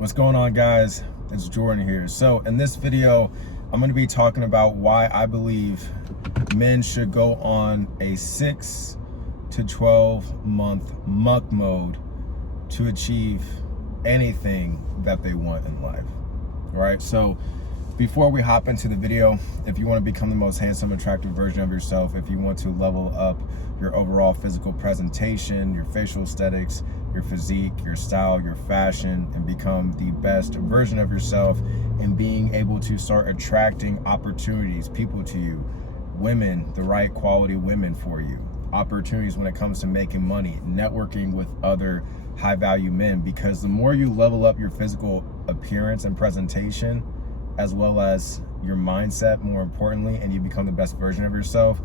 What's going on, guys? It's Jordan here. So in this video, I'm going to be talking about why I believe men should go on a 6 to 12 month muck mode to achieve anything that they want in life. All right, so before we hop into the video, if you want to become the most handsome, attractive version of yourself, if you want to level up your overall physical presentation, your facial aesthetics, your physique, your style, your fashion, and become the best version of yourself, and being able to start attracting opportunities, people to you, women, the right quality women for you, opportunities when it comes to making money, networking with other high value men, because the more you level up your physical appearance and presentation, as well as your mindset, more importantly, and you become the best version of yourself,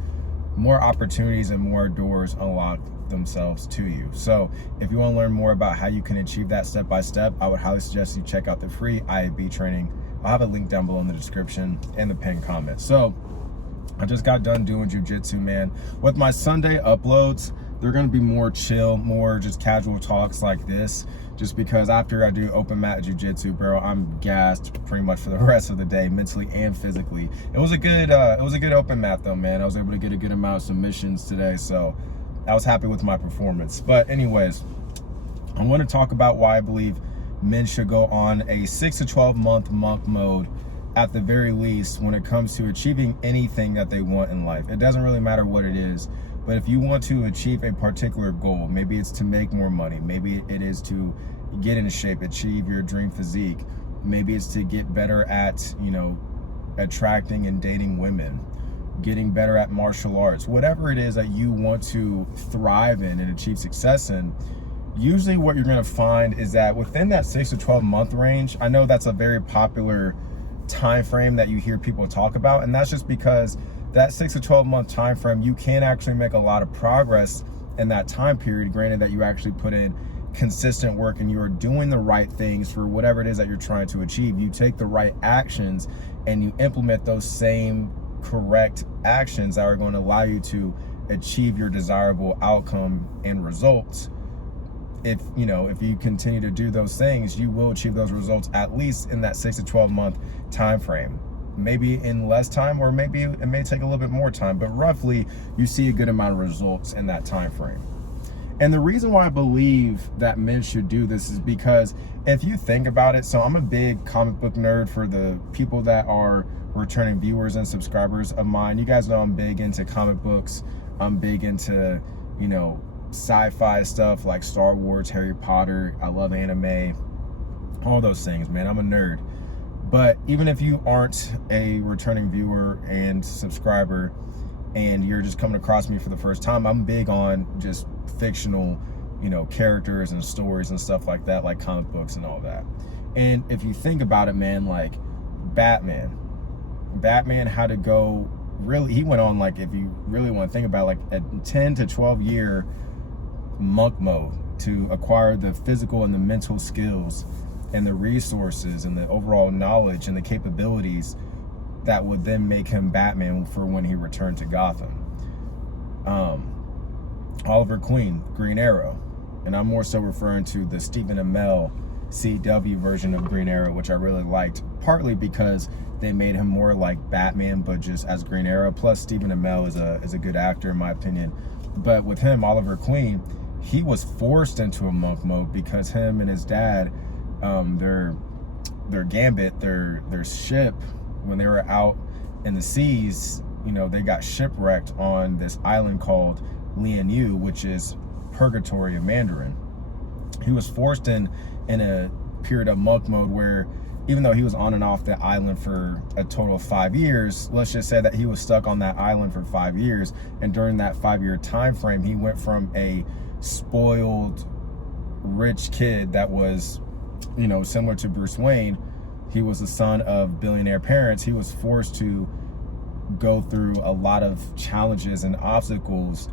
more opportunities and more doors unlock themselves to you. So if you want to learn more about how you can achieve that step by step, I would highly suggest you check out the free IAB training. I'll have a link down below in the description and the pinned comment. So I just got done doing jujitsu, man. With my Sunday uploads, they're going to be more chill, more just casual talks like this, just because after I do open mat jujitsu, bro, I'm gassed pretty much for the rest of the day, mentally and physically. It was a good open mat though, man. I was able to get a good amount of submissions today, so I was happy with my performance. But anyways, I want to talk about why I believe men should go on a 6 to 12 month monk mode at the very least when it comes to achieving anything that they want in life. It doesn't really matter what it is, but if you want to achieve a particular goal, maybe it's to make more money, maybe it is to get in shape, achieve your dream physique, maybe it's to get better at, attracting and dating women, getting better at martial arts, whatever it is that you want to thrive in and achieve success in. Usually what you're going to find is that within that 6 to 12 month range, I know that's a very popular time frame that you hear people talk about, and that's just because that 6 to 12 month time frame, you can actually make a lot of progress in that time period, granted that you actually put in consistent work and you are doing the right things for whatever it is that you're trying to achieve. You take the right actions and you implement those same correct actions that are going to allow you to achieve your desirable outcome and results. If you continue to do those things, you will achieve those results at least in that 6 to 12 month time frame. Maybe in less time, or maybe it may take a little bit more time, but roughly you see a good amount of results in that time frame. And the reason why I believe that men should do this is because if you think about it, so I'm a big comic book nerd. For the people that are returning viewers and subscribers of mine, you guys know I'm big into comic books. I'm big into, sci-fi stuff like Star Wars, Harry Potter. I love anime, all those things, man. I'm a nerd. But even if you aren't a returning viewer and subscriber and you're just coming across me for the first time, I'm big on just fictional, characters and stories and stuff like that, like comic books and all that. And if you think about it, man, like Batman had to go, really, he went on, like, if you really want to think about it, like a 10 to 12 year monk mode to acquire the physical and the mental skills and the resources and the overall knowledge and the capabilities that would then make him Batman for when he returned to Gotham. Oliver Queen, Green Arrow, and I'm more so referring to the Stephen Amell CW version of Green Arrow, which I really liked, partly because they made him more like Batman, but just as Green Arrow. Plus, Stephen Amell is a good actor, in my opinion. But with him, Oliver Queen, he was forced into a monk mode because him and his dad, their Gambit, their ship, when they were out in the seas, they got shipwrecked on this island called Lian Yu, which is Purgatory of Mandarin. He was forced in a period of monk mode where, even though he was on and off the island for a total of 5 years, let's just say that he was stuck on that island for 5 years. And during that 5-year time frame, he went from a spoiled, rich kid that was, similar to Bruce Wayne. He was the son of billionaire parents. He was forced to go through a lot of challenges and obstacles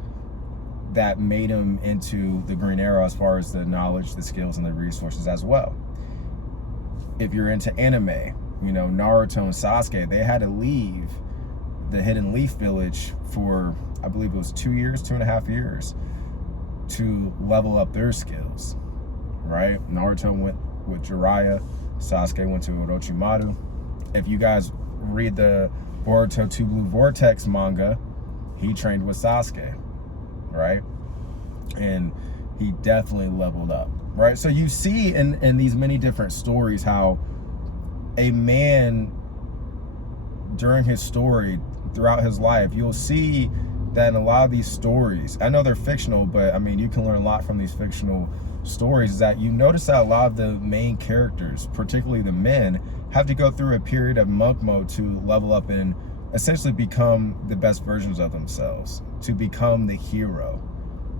that made him into the Green Arrow, as far as the knowledge, the skills, and the resources as well. If you're into anime, Naruto and Sasuke, they had to leave the Hidden Leaf Village for, I believe it was 2.5 years, to level up their skills, right? Naruto went with Jiraiya. Sasuke went to Orochimaru. If you guys read the Boruto 2 Blue Vortex manga, he trained with Sasuke, right? And he definitely leveled up, right? So you see in these many different stories how a man during his story, throughout his life, you'll see that in a lot of these stories, I know they're fictional, but I mean, you can learn a lot from these fictional stories, is that you notice that a lot of the main characters, particularly the men, have to go through a period of monk mode to level up and essentially become the best versions of themselves, to become the hero,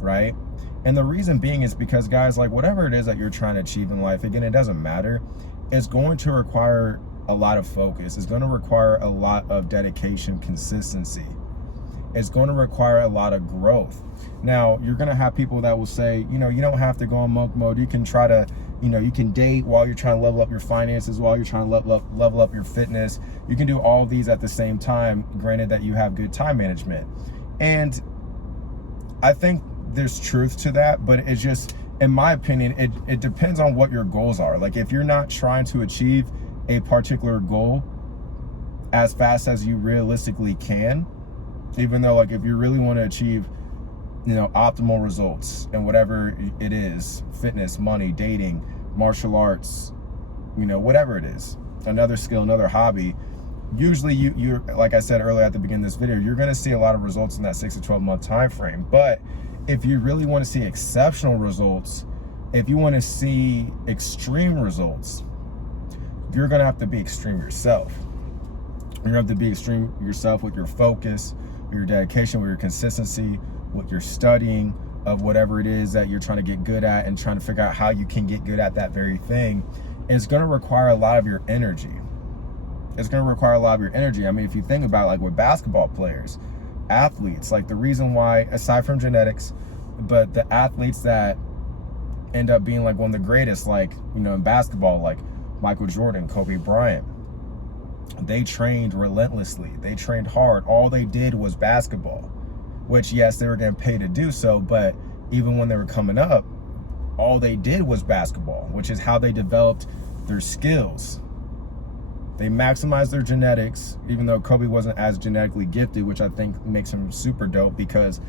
right? And the reason being is because, guys, like, whatever it is that you're trying to achieve in life, again, it doesn't matter. It's going to require a lot of focus. It's going to require a lot of dedication, consistency. It's going to require a lot of growth. Now, you're going to have people that will say, you know, you don't have to go on monk mode. You can try to, you know, you can date while you're trying to level up your finances, while you're trying to level up your fitness. You can do all of these at the same time, granted that you have good time management. And I think there's truth to that, but it's just, in my opinion, it depends on what your goals are. Like, if you're not trying to achieve a particular goal as fast as you realistically can, even though, like, if you really want to achieve, you know, optimal results and whatever it is, fitness, money, dating, martial arts, you know, whatever it is, another skill, another hobby, usually you're, like I said earlier at the beginning of this video, you're going to see a lot of results in that 6 to 12 month time frame. But if you really want to see exceptional results, if you want to see extreme results, you're going to have to be extreme yourself. You're going to have to be extreme yourself with your focus, with your dedication, with your consistency, with your studying of whatever it is that you're trying to get good at and trying to figure out how you can get good at that very thing. It's going to require a lot of your energy. It's going to require a lot of your energy. I mean, if you think about, like, with basketball players, athletes, like, the reason why, aside from genetics, but the athletes that end up being, like, one of the greatest, like, you know, in basketball, like Michael Jordan, Kobe Bryant, they trained relentlessly. They trained hard. All they did was basketball, which, yes, they were getting paid to do so, but even when they were coming up, all they did was basketball, which is how they developed their skills. They maximized their genetics, even though Kobe wasn't as genetically gifted, which I think makes him super dope, because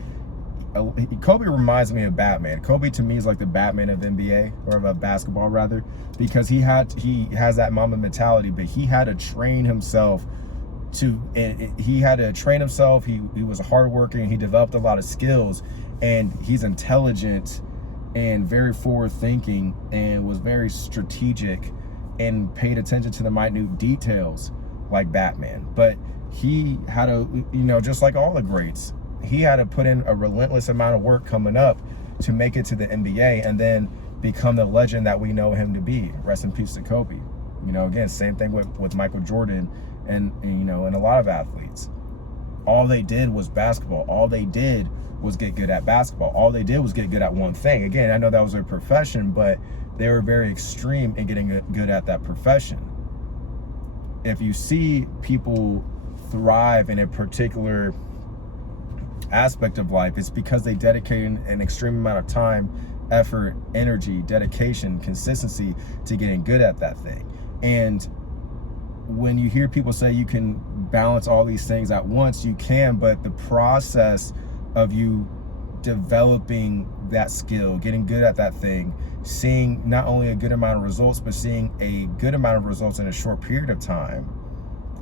Kobe reminds me of Batman. Kobe, to me, is like the Batman of NBA, or of basketball rather, because he has that Mamba mentality, but he had to train himself he was hardworking, he developed a lot of skills, and he's intelligent and very forward thinking and was very strategic and paid attention to the minute details like Batman. But he had to, you know, just like all the greats, he had to put in a relentless amount of work coming up to make it to the NBA and then become the legend that we know him to be. Rest in peace to Kobe. You know, again, same thing with Michael Jordan and you know, and a lot of athletes. All they did was basketball. All they did was get good at basketball. All they did was get good at one thing. Again, I know that was their profession, but they were very extreme in getting good at that profession. If you see people thrive in a particular aspect of life, it's because they dedicated an extreme amount of time, effort, energy, dedication, consistency to getting good at that thing. And when you hear people say you can balance all these things at once, you can, but the process of you developing that skill, getting good at that thing, seeing not only a good amount of results, but seeing a good amount of results in a short period of time,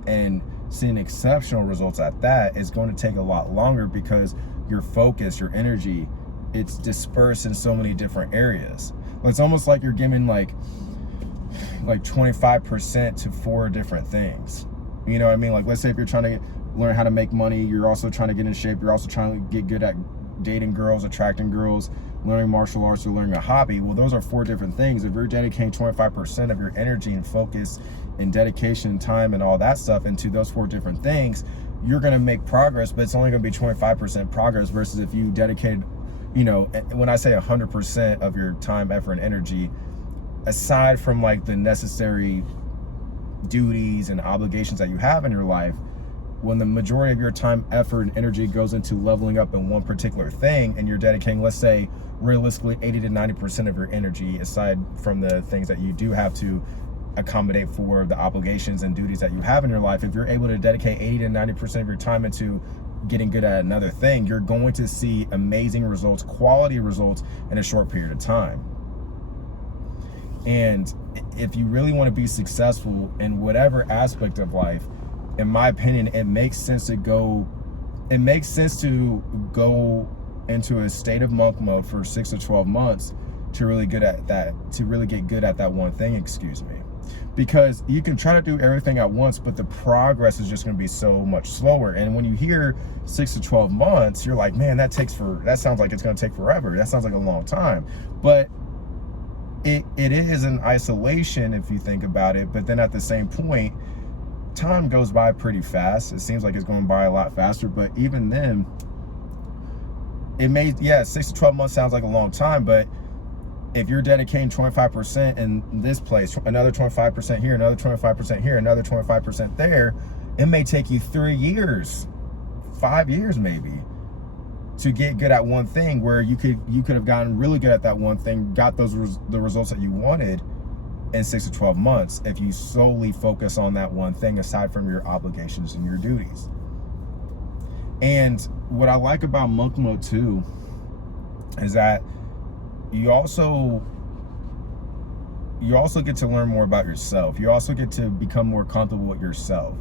and seeing exceptional results at that, is going to take a lot longer, because your focus, your energy, it's dispersed in so many different areas. It's almost like you're giving like 25% to 4 different things. You know what I mean? Like, let's say if you're trying to learn how to make money, you're also trying to get in shape, you're also trying to get good at dating girls, attracting girls, learning martial arts, or learning a hobby. Well, those are 4 different things. If you're dedicating 25% of your energy and focus and dedication, time, and all that stuff into those 4 different things, you're going to make progress, but it's only going to be 25% progress, versus if you dedicated, you know, when I say 100% of your time, effort, and energy, aside from like the necessary duties and obligations that you have in your life, when the majority of your time, effort, and energy goes into leveling up in one particular thing, and you're dedicating, let's say, realistically 80 to 90% of your energy, aside from the things that you do have to accommodate for the obligations and duties that you have in your life, if you're able to dedicate 80 to 90% of your time into getting good at another thing, you're going to see amazing results, quality results in a short period of time. And if you really want to be successful in whatever aspect of life, in my opinion, it makes sense to go into a state of monk mode for 6 to 12 months to really get good at that one thing, because you can try to do everything at once, but the progress is just going to be so much slower. And when you hear 6 to 12 months, you're like, man, that sounds like it's going to take forever. That sounds like a long time. But it is in isolation if you think about it. But then at the same point, time goes by pretty fast. It seems like it's going by a lot faster, but even then, 6 to 12 months sounds like a long time, but if you're dedicating 25% in this place, another 25% here, another 25% here, another 25% there, it may take you 3 years, 5 years maybe, to get good at one thing, where you could have gotten really good at that one thing, got the results that you wanted in 6 to 12 months if you solely focus on that one thing aside from your obligations and your duties. And what I like about monk mode too is that you also get to learn more about yourself. You also get to become more comfortable with yourself,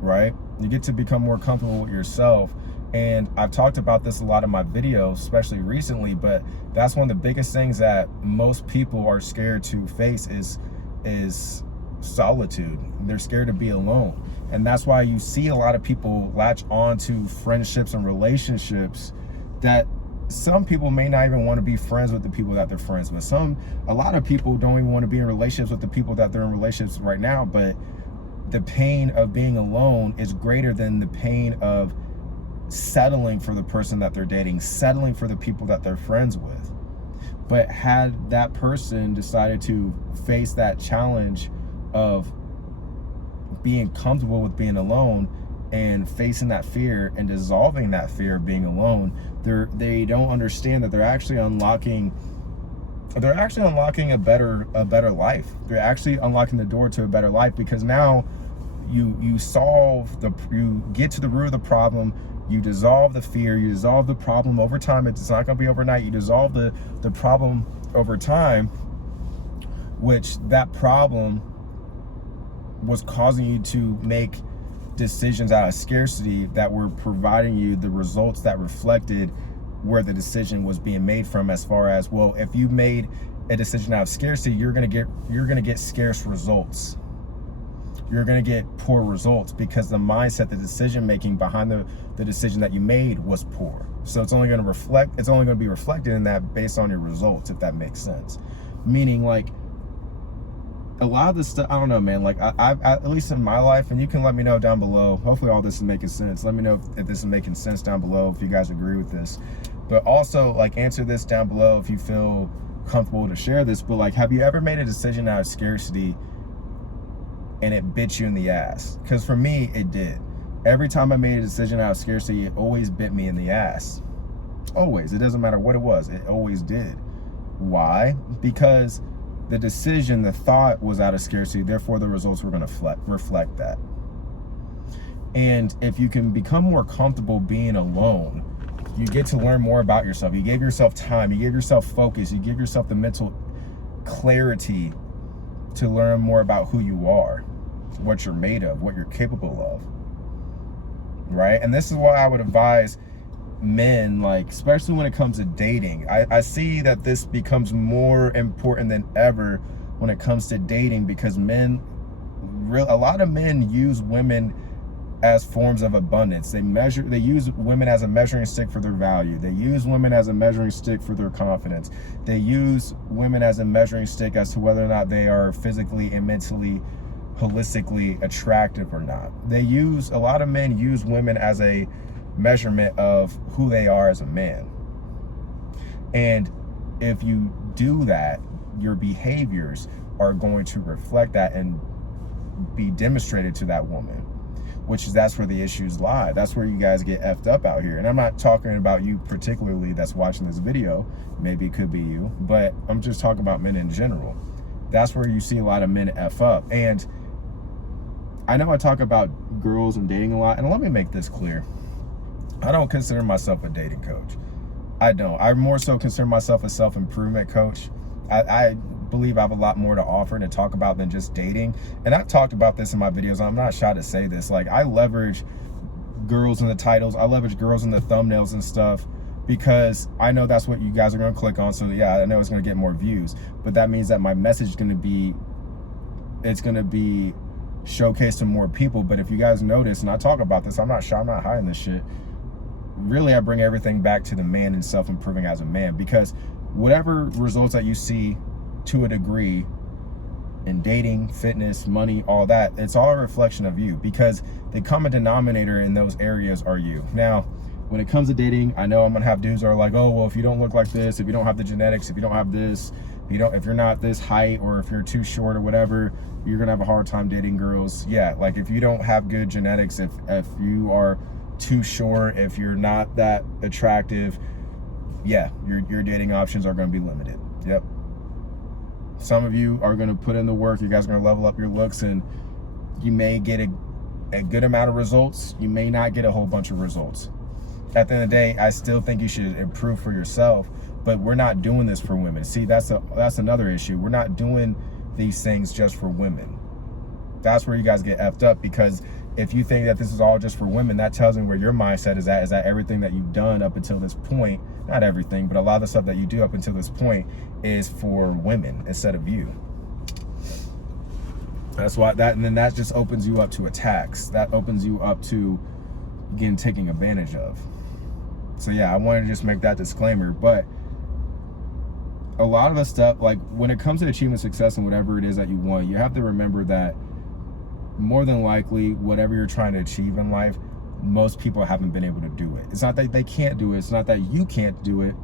right? You get to become more comfortable with yourself. And I've talked about this a lot in my videos, especially recently, but that's one of the biggest things that most people are scared to face is solitude. They're scared to be alone. And that's why you see a lot of people latch on to friendships and relationships that some people may not even want to be friends with the people that they're friends with. A lot of people don't even want to be in relationships with the people that they're in relationships right now, but the pain of being alone is greater than the pain of settling for the person that they're dating, settling for the people that they're friends with. But had that person decided to face that challenge of being comfortable with being alone and facing that fear and dissolving that fear of being alone, they don't understand that they're actually unlocking a better life. They're actually unlocking the door to a better life, because now you get to the root of the problem. You dissolve the fear, you dissolve the problem over time. It's not going to be overnight. You dissolve the problem over time, which that problem was causing you to make decisions out of scarcity that were providing you the results that reflected where the decision was being made from, as far as, well, if you made a decision out of scarcity, you're going to get scarce results. You're going to get poor results because the mindset, the decision making behind the decision that you made was poor. So it's only going to be reflected in that based on your results, if that makes sense. Meaning, like, a lot of this stuff, I don't know, man, like I've at least in my life, and you can let me know down below. Hopefully all this is making sense. Let me know if this is making sense down below, if you guys agree with this. But also, like, answer this down below if you feel comfortable to share this. But, like, have you ever made a decision out of scarcity and it bit you in the ass? Because for me, it did. Every time I made a decision out of scarcity, it always bit me in the ass. Always. It doesn't matter what it was. It always did. Why? Because the decision, the thought was out of scarcity, therefore the results were going to reflect that. And if you can become more comfortable being alone, you get to learn more about yourself. You gave yourself time, you give yourself focus, you give yourself the mental clarity to learn more about who you are, what you're made of, what you're capable of, right? And this is why I would advise men, like, especially when it comes to dating. I see that this becomes more important than ever when it comes to dating, because a lot of men use women as forms of abundance. They use women as a measuring stick for their value. They use women as a measuring stick for their confidence. They use women as a measuring stick as to whether or not they are physically and mentally, holistically attractive or not. A lot of men use women as a measurement of who they are as a man. And if you do that, your behaviors are going to reflect that and be demonstrated to that woman. that's where the issues lie. That's where you guys get effed up out here. And I'm not talking about you particularly that's watching this video. Maybe it could be you, but I'm just talking about men in general. That's where you see a lot of men F up. And I know I talk about girls and dating a lot, and let me make this clear. I don't consider myself a dating coach. I don't. I more so consider myself a self-improvement coach. I believe I have a lot more to offer and to talk about than just dating. And I've talked about this in my videos. I'm not shy to say this. Like, I leverage girls in the titles. I leverage girls in the thumbnails and stuff because I know that's what you guys are going to click on. So yeah, I know it's going to get more views, but that means that my message is going to be, it's going to be showcased to more people. But if you guys notice, and I talk about this, I'm not shy, I'm not hiding this shit. Really, I bring everything back to the man and self-improving as a man, because whatever results that you see to a degree in dating, fitness, money, all that, it's all a reflection of you, because the common denominator in those areas are you. Now, when it comes to dating, I know I'm gonna have dudes that are like, oh, well, if you don't look like this, if you don't have the genetics, if you don't have this, if you're not this height, or if you're too short or whatever, you're gonna have a hard time dating girls. Yeah, like if you don't have good genetics, if you are too short, if you're not that attractive, yeah, your dating options are going to be limited. Yep. Some of you are going to put in the work. You guys are going to level up your looks, and you may get a good amount of results. You may not get a whole bunch of results. At the end of the day, I still think you should improve for yourself, but we're not doing this for women. See, that's another issue. We're not doing these things just for women. That's where you guys get effed up, because if you think that this is all just for women, that tells me where your mindset is at, is that everything that you've done up until this point, not everything, but a lot of the stuff that you do up until this point is for women instead of you. That's why and then that just opens you up to attacks. That opens you up to getting taken advantage of. So yeah, I wanted to just make that disclaimer. But a lot of the stuff, like when it comes to achieving success and whatever it is that you want, you have to remember that more than likely, whatever you're trying to achieve in life, most people haven't been able to do it. It's not that they can't do it. It's not that you can't do it.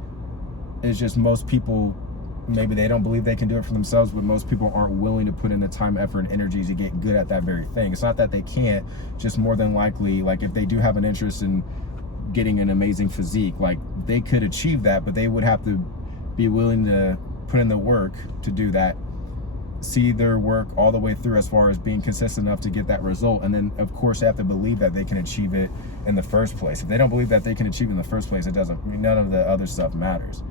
It's just most people, maybe they don't believe they can do it for themselves, but most people aren't willing to put in the time, effort, and energy to get good at that very thing. It's not that they can't, just more than likely, like if they do have an interest in getting an amazing physique, like they could achieve that, but they would have to be willing to put in the work to do that, see their work all the way through as far as being consistent enough to get that result. And then of course they have to believe that they can achieve it in the first place. If they don't believe that they can achieve it in the first place, it doesn't, none of the other stuff matters.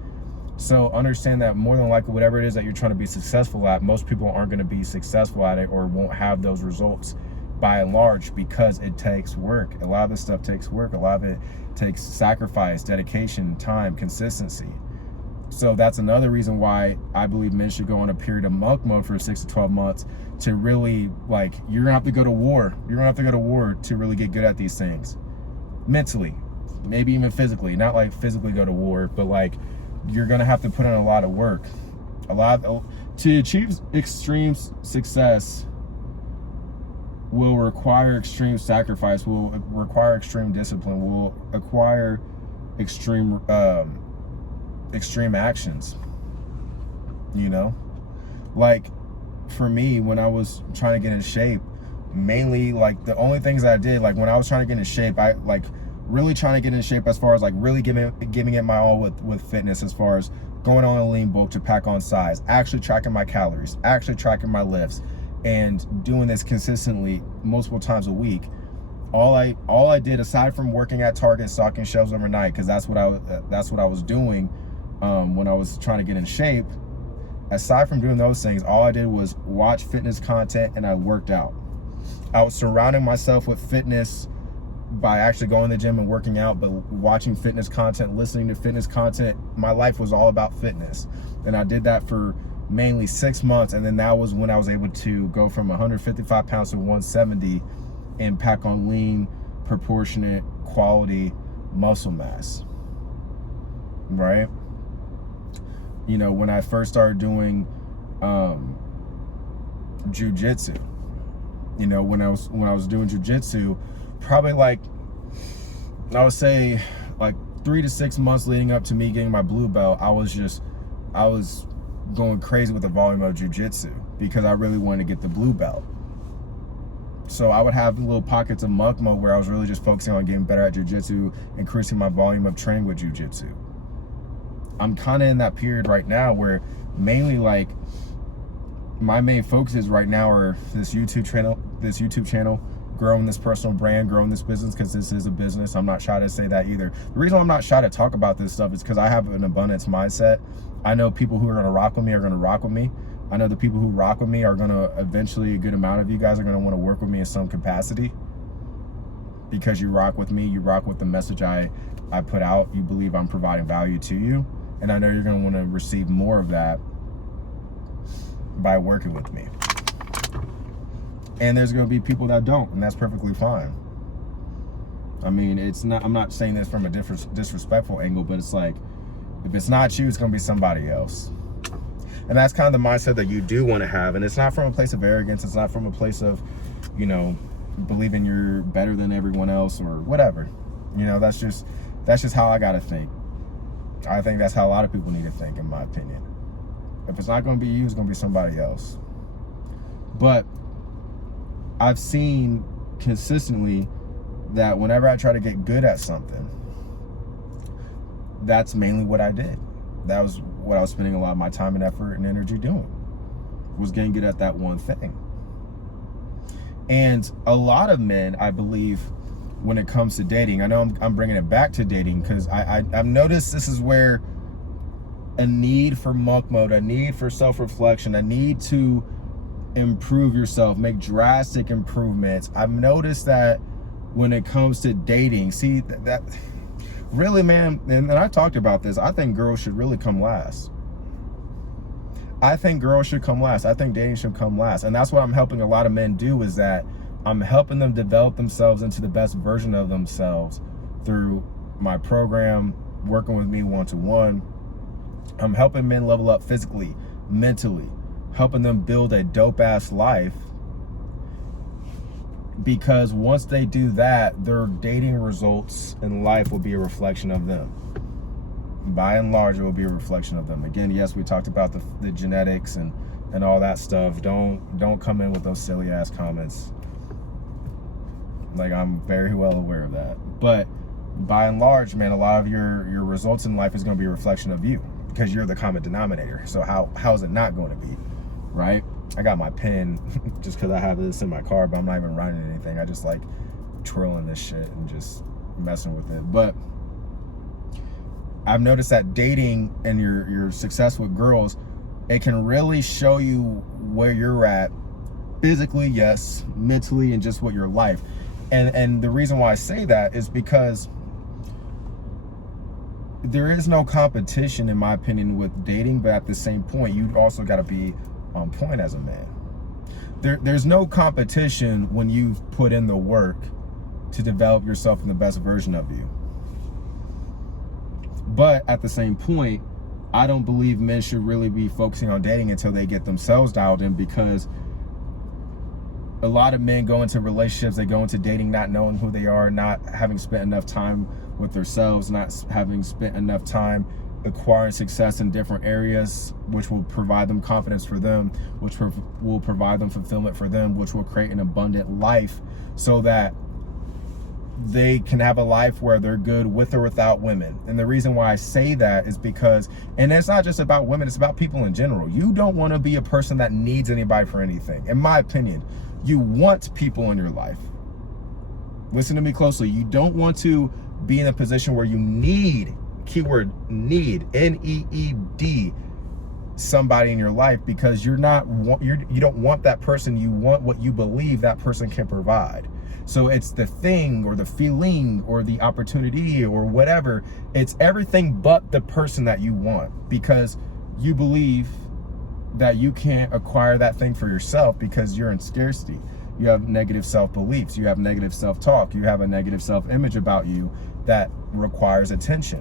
So understand that more than likely, whatever it is that you're trying to be successful at, most people aren't going to be successful at it or won't have those results by and large, because it takes work. A lot of this stuff takes work. A lot of it takes sacrifice, dedication, time, consistency. So that's another reason why I believe men should go on a period of monk mode for 6 to 12 months to really, like, you're gonna have to go to war. You're gonna have to go to war to really get good at these things. Mentally, maybe even physically, not like physically go to war, but like you're gonna have to put in a lot of work. To achieve extreme success will require extreme sacrifice, will require extreme discipline, will require extreme actions, you know? Like for me, when I was trying to get in shape, mainly like the only things that I did, like when I was trying to get in shape, I like really trying to get in shape as far as like really giving it my all with fitness, as far as going on a lean bulk to pack on size, actually tracking my calories, actually tracking my lifts, and doing this consistently multiple times a week. All I did, aside from working at Target, stocking shelves overnight, because that's what I was doing when I was trying to get in shape. Aside from doing those things, all I did was watch fitness content, and I worked out. I was surrounding myself with fitness by actually going to the gym and working out, but watching fitness content, listening to fitness content. My life was all about fitness, and I did that for mainly 6 months, and then that was when I was able to go from 155 pounds to 170 and pack on lean, proportionate, quality muscle mass, right? You know, when I first started doing jiu-jitsu, you know, when I was doing jiu-jitsu, probably like, I would say like 3 to 6 months leading up to me getting my blue belt, I was going crazy with the volume of jiu-jitsu because I really wanted to get the blue belt. So I would have little pockets of monk mode where I was really just focusing on getting better at jiu-jitsu, increasing my volume of training with jiu-jitsu. I'm kind of in that period right now where mainly like my main focuses right now are this YouTube channel, growing this personal brand, growing this business, because this is a business. I'm not shy to say that either. The reason I'm not shy to talk about this stuff is because I have an abundance mindset. I know people who are going to rock with me are going to rock with me. I know the people who rock with me are going to eventually, a good amount of you guys are going to want to work with me in some capacity, because you rock with me, you rock with the message I put out, you believe I'm providing value to you, and I know you're going to want to receive more of that by working with me. And there's going to be people that don't, and that's perfectly fine. I mean, it's not, I'm not saying this from a disrespectful angle, but it's like, if it's not you, it's going to be somebody else. And that's kind of the mindset that you do want to have. And it's not from a place of arrogance. It's not from a place of, you know, believing you're better than everyone else or whatever. You know, that's just how I got to think. I think that's how a lot of people need to think, in my opinion. If it's not going to be you, it's going to be somebody else. But I've seen consistently that whenever I try to get good at something, that's mainly what I did. That was what I was spending a lot of my time and effort and energy doing, was getting good at that one thing. And a lot of men, I believe, when it comes to dating, I know I'm bringing it back to dating, because I've noticed this is where a need for monk mode, a need for self-reflection, a need to improve yourself, make drastic improvements. I've noticed that when it comes to dating, see that really, man, and I talked about this, I think girls should really come last. I think girls should come last. I think dating should come last. And that's what I'm helping a lot of men do, is that I'm helping them develop themselves into the best version of themselves through my program, working with me one-to-one. I'm helping men level up physically, mentally, helping them build a dope-ass life. Because once they do that, their dating results in life will be a reflection of them. By and large, it will be a reflection of them. Again, yes, we talked about the genetics and all that stuff. Don't come in with those silly ass comments. Like, I'm very well aware of that. But by and large, man, a lot of your results in life is going to be a reflection of you, because you're the common denominator. So how is it not going to be, right? I got my pen just because I have this in my car, but I'm not even writing anything. I just like twirling this shit and just messing with it. But I've noticed that dating and your success with girls, it can really show you where you're at physically, yes, mentally, and just what your life. And the reason why I say that is because there is no competition, in my opinion, with dating, but at the same point, you also got to be on point as a man. There's no competition when you've put in the work to develop yourself in the best version of you. But at the same point, I don't believe men should really be focusing on dating until they get themselves dialed in, because a lot of men go into relationships, they go into dating not knowing who they are, not having spent enough time with themselves, not having spent enough time acquiring success in different areas, which will provide them confidence for them, which will provide them fulfillment for them, which will create an abundant life, so that they can have a life where they're good with or without women. And the reason why I say that is because, and it's not just about women, it's about people in general. You don't want to be a person that needs anybody for anything. In my opinion, you want people in your life. Listen to me closely. You don't want to be in a position where you need, keyword need, N-E-E-D, somebody in your life, because you don't want that person. You want what you believe that person can provide. So it's the thing or the feeling or the opportunity or whatever. It's everything but the person that you want, because you believe that you can't acquire that thing for yourself because you're in scarcity. You have negative self-beliefs. You have negative self-talk. You have a negative self-image about you that requires attention.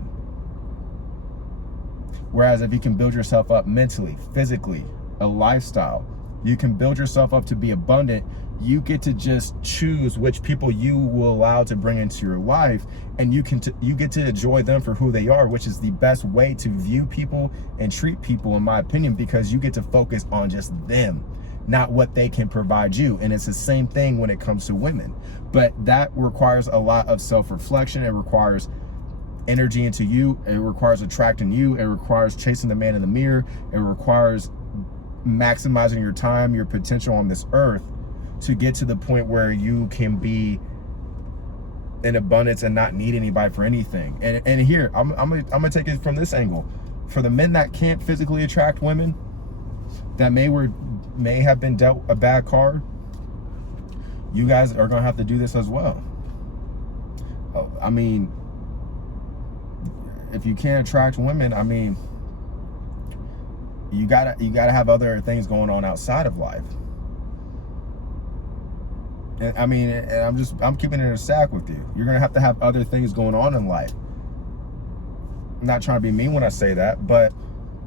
Whereas if you can build yourself up mentally, physically, a lifestyle, you can build yourself up to be abundant. You get to just choose which people you will allow to bring into your life, and you get to enjoy them for who they are, which is the best way to view people and treat people, in my opinion, because you get to focus on just them. not what they can provide you. And it's the same thing when it comes to women. But that requires a lot of self-reflection. It requires energy into you. It requires attracting you. It requires chasing the man in the mirror. It requires maximizing your time, your potential on this earth, to get to the point where you can be in abundance and not need anybody for anything. And here, I'm gonna take it from this angle. For the men that can't physically attract women, that may have been dealt a bad card, you guys are gonna have to do this as well. I mean, if you can't attract women, I mean, you gotta have other things going on outside of life. And I mean, and I'm keeping it in a stack with you. You're gonna have to have other things going on in life. I'm not trying to be mean when I say that, but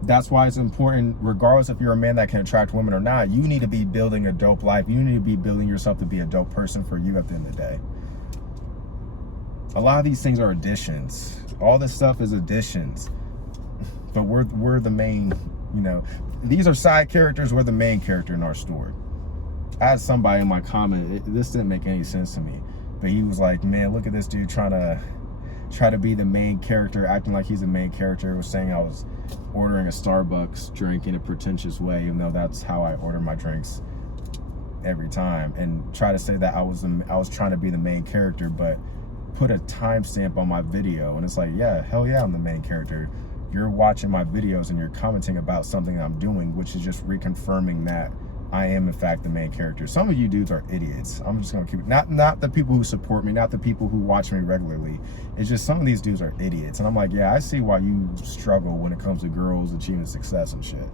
that's why it's important, regardless if you're a man that can attract women or not, you need to be building a dope life. You need to be building yourself to be a dope person for you at the end of the day. A lot of these things are additions. All this stuff is additions. But we're the main, you know, these are side characters. We're the main character in our story. I had somebody in my comment, this didn't make any sense to me, but he was like, man, look at this dude try to be the main character, acting like he's the main character. Was saying I was ordering a Starbucks drink in a pretentious way, even though that's how I order my drinks every time, and try to say that I was trying to be the main character, but put a timestamp on my video. And it's like, yeah, hell yeah, I'm the main character. You're watching my videos and you're commenting about something that I'm doing, which is just reconfirming that I am in fact the main character. Some of you dudes are idiots. I'm just gonna keep it, not the people who support me, not the people who watch me regularly. It's just some of these dudes are idiots. And I'm like, yeah, I see why you struggle when it comes to girls achieving success and shit.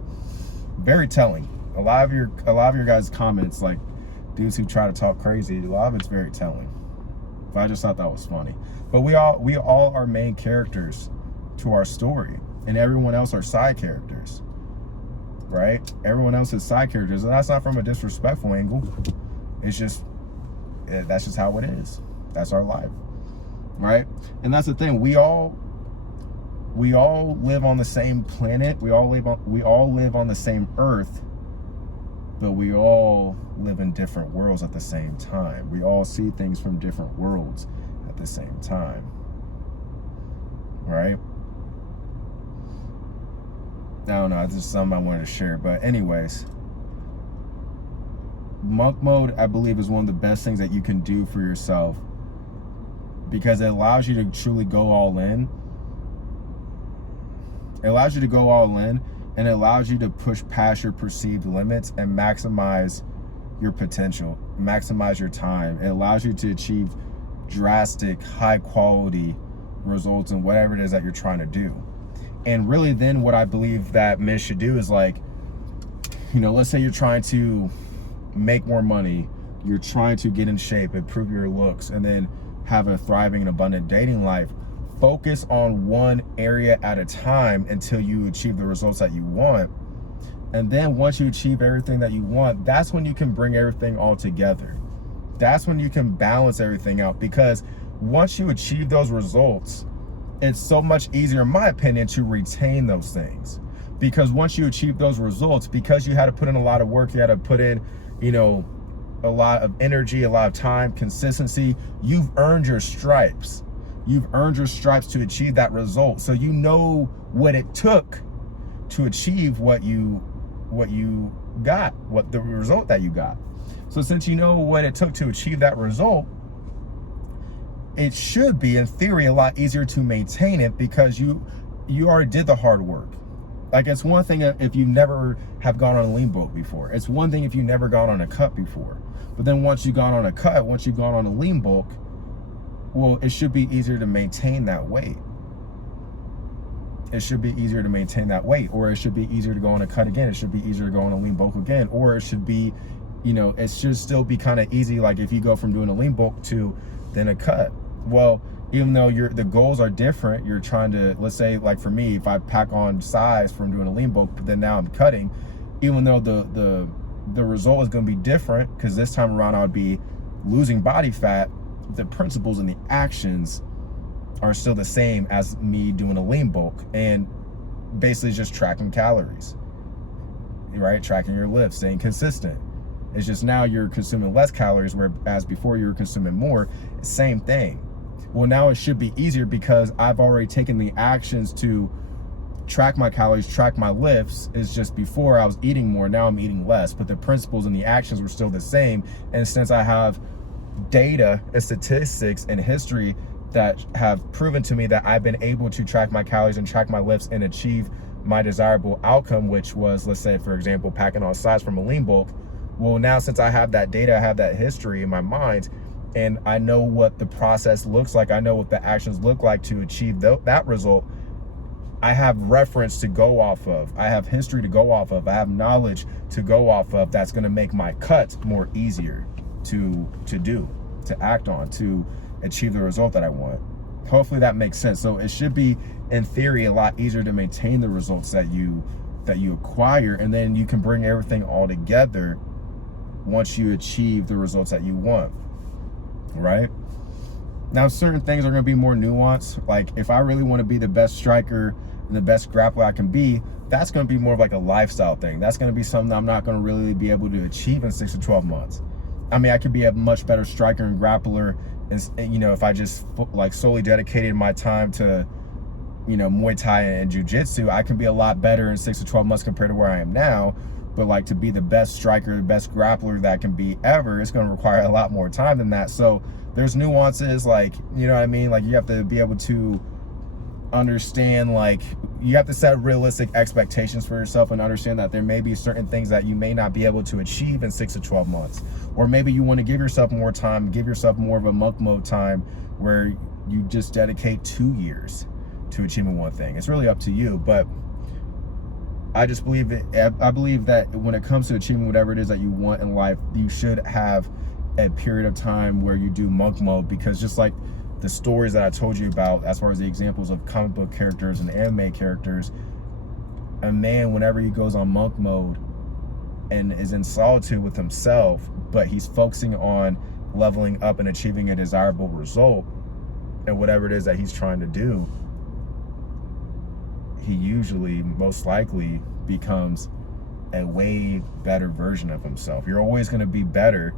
Very telling. A lot of your guys' comments, like dudes who try to talk crazy, a lot of it's very telling. But I just thought that was funny. But we all are main characters to our story, and everyone else are side characters. Right? Everyone else is side characters, and that's not from a disrespectful angle. It's just, that's just how it is. That's our life, right? And that's the thing. We all live on the same planet. We all live on the same earth, but we all live in different worlds at the same time. We all see things from different worlds at the same time, right? I don't know, it's just something I wanted to share. But anyways, monk mode, I believe, is one of the best things that you can do for yourself, because it allows you to truly go all in. It allows you to go all in, and it allows you to push past your perceived limits and maximize your potential, maximize your time. It allows you to achieve drastic, high quality results in whatever it is that you're trying to do. And really, then what I believe that men should do is, like, you know, let's say you're trying to make more money, you're trying to get in shape, improve your looks, and then have a thriving and abundant dating life. Focus on one area at a time until you achieve the results that you want. And then once you achieve everything that you want, that's when you can bring everything all together. That's when you can balance everything out, because once you achieve those results, it's so much easier, in my opinion, to retain those things. Because once you achieve those results, because you had to put in a lot of work, you had to put in, you know, a lot of energy, a lot of time, consistency, you've earned your stripes. You've earned your stripes to achieve that result. So you know what it took to achieve what you got, what the result that you got. So since you know what it took to achieve that result, it should be, in theory, a lot easier to maintain it, because you already did the hard work. Like, it's one thing if you never have gone on a lean boat before. It's one thing if you've never gone on a cut before. But then once you've gone on a cut, once you've gone on a lean bulk, well, it should be easier to maintain that weight. It should be easier to maintain that weight, or it should be easier to go on a cut again. It should be easier to go on a lean bulk again, or it should be, you know, it should still be kind of easy. Like if you go from doing a lean bulk to then a cut. Well, even though the goals are different, you're trying to, let's say, like for me, if I pack on size from doing a lean bulk, but then now I'm cutting, even though the result is going to be different, because this time around I would be losing body fat, the principles and the actions are still the same as me doing a lean bulk, and basically just tracking calories, right? Tracking your lifts, staying consistent. It's just now you're consuming less calories, whereas before you were consuming more. Same thing. Well, now it should be easier because I've already taken the actions to track my calories, track my lifts. It's just before I was eating more, now I'm eating less, but the principles and the actions were still the same. And since I have data and statistics and history that have proven to me that I've been able to track my calories and track my lifts and achieve my desirable outcome, which was, let's say, for example, packing on size from a lean bulk. Well, now since I have that data, I have that history in my mind, and I know what the process looks like, I know what the actions look like to achieve that result, I have reference to go off of. I have history to go off of. I have knowledge to go off of that's going to make my cut more easier to do, to act on, to achieve the result that I want. Hopefully that makes sense. So it should be, in theory, a lot easier to maintain the results that you acquire, and then you can bring everything all together once you achieve the results that you want, right? Now, certain things are going to be more nuanced. Like if I really want to be the best striker and the best grappler I can be, that's going to be more of like a lifestyle thing. That's going to be something I'm not going to really be able to achieve in 6 to 12 months. I mean, I could be a much better striker and grappler, and you know, if I just like solely dedicated my time to, you know, Muay Thai and Jiu-Jitsu, I can be a lot better in 6 to 12 months compared to where I am now. But like to be the best striker, the best grappler that can be ever, it's going to require a lot more time than that. So there's nuances, like, you know what I mean? Like you have to be able to understand, like you have to set realistic expectations for yourself and understand that there may be certain things that you may not be able to achieve in 6 to 12 months. Or maybe you want to give yourself more time, give yourself more of a monk mode time where you just dedicate 2 years to achieving one thing. It's really up to you, but I just believe I believe that when it comes to achieving whatever it is that you want in life, you should have a period of time where you do monk mode, because just like the stories that I told you about, as far as the examples of comic book characters and anime characters, a man, whenever he goes on monk mode and is in solitude with himself, but he's focusing on leveling up and achieving a desirable result and whatever it is that he's trying to do, he usually, most likely, becomes a way better version of himself. You're always going to be better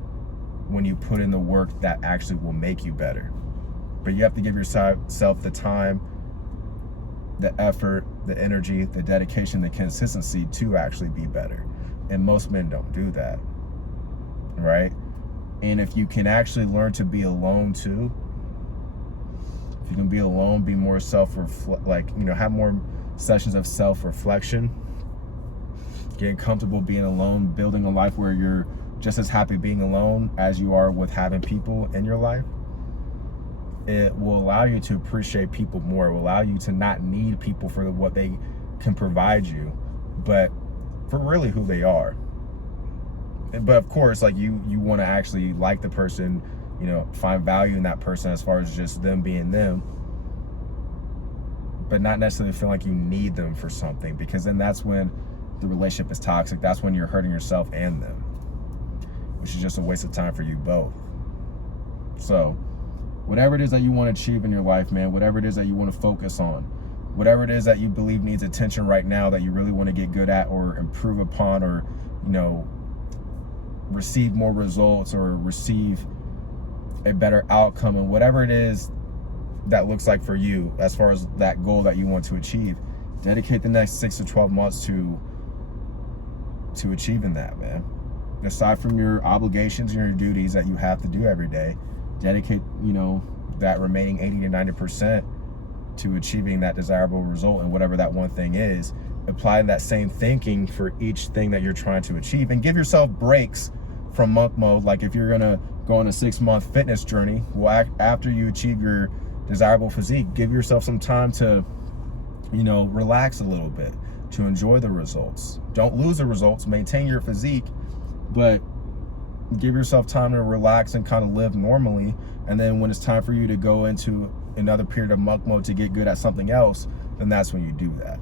when you put in the work that actually will make you better. But you have to give yourself the time, the effort, the energy, the dedication, the consistency to actually be better. And most men don't do that, right? And if you can actually learn to be alone too, if you can be alone, be more like, you know, have more sessions of self-reflection, getting comfortable being alone, building a life where you're just as happy being alone as you are with having people in your life, it will allow you to appreciate people more. It will allow you to not need people for what they can provide you, but for really who they are. But of course, like you want to actually like the person, you know, find value in that person as far as just them being them, but not necessarily feel like you need them for something, because then that's when the relationship is toxic. That's when you're hurting yourself and them, which is just a waste of time for you both. So whatever it is that you want to achieve in your life, man, whatever it is that you want to focus on, whatever it is that you believe needs attention right now that you really want to get good at or improve upon, or, you know, receive more results or receive a better outcome, and whatever it is that looks like for you as far as that goal that you want to achieve, dedicate the next 6 to 12 months to achieving that, man. Aside from your obligations and your duties that you have to do every day, dedicate, you know, that remaining 80 to 90% to achieving that desirable result, and whatever that one thing is. Apply that same thinking for each thing that you're trying to achieve, and give yourself breaks from monk mode. Like if you're gonna go on a 6-month fitness journey, well, after you achieve your desirable physique, give yourself some time to, you know, relax a little bit, to enjoy the results. Don't lose the results, maintain your physique, but give yourself time to relax and kind of live normally. And then when it's time for you to go into another period of monk mode to get good at something else, then that's when you do that.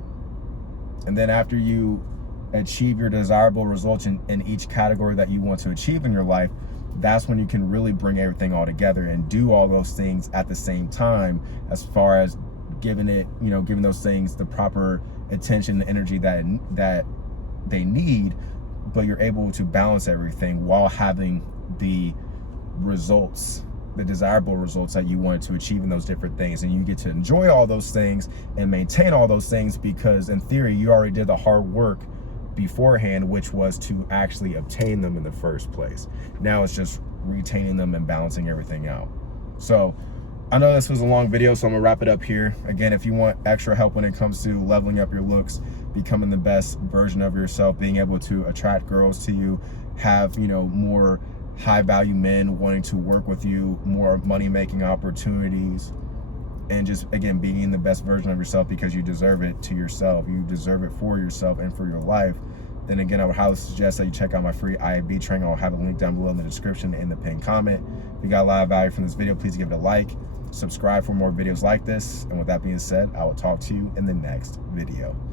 And then after you achieve your desirable results in each category that you want to achieve in your life, that's when you can really bring everything all together and do all those things at the same time, as far as giving those things the proper attention and energy that they need, but you're able to balance everything while having the results, the desirable results that you wanted to achieve in those different things. And you get to enjoy all those things and maintain all those things because in theory, you already did the hard work beforehand, which was to actually obtain them in the first place. Now it's just retaining them and balancing everything out. So I know this was a long video, so I'm gonna wrap it up here. Again, if you want extra help when it comes to leveling up your looks, becoming the best version of yourself, being able to attract girls to you, have, you know, more high value men wanting to work with you, more money making opportunities, and just, again, being the best version of yourself because you deserve it to yourself, you deserve it for yourself and for your life, then again, I would highly suggest that you check out my free IAB training. I'll have a link down below in the description and in the pinned comment. If you got a lot of value from this video, please give it a like, subscribe for more videos like this, and with that being said, I will talk to you in the next video.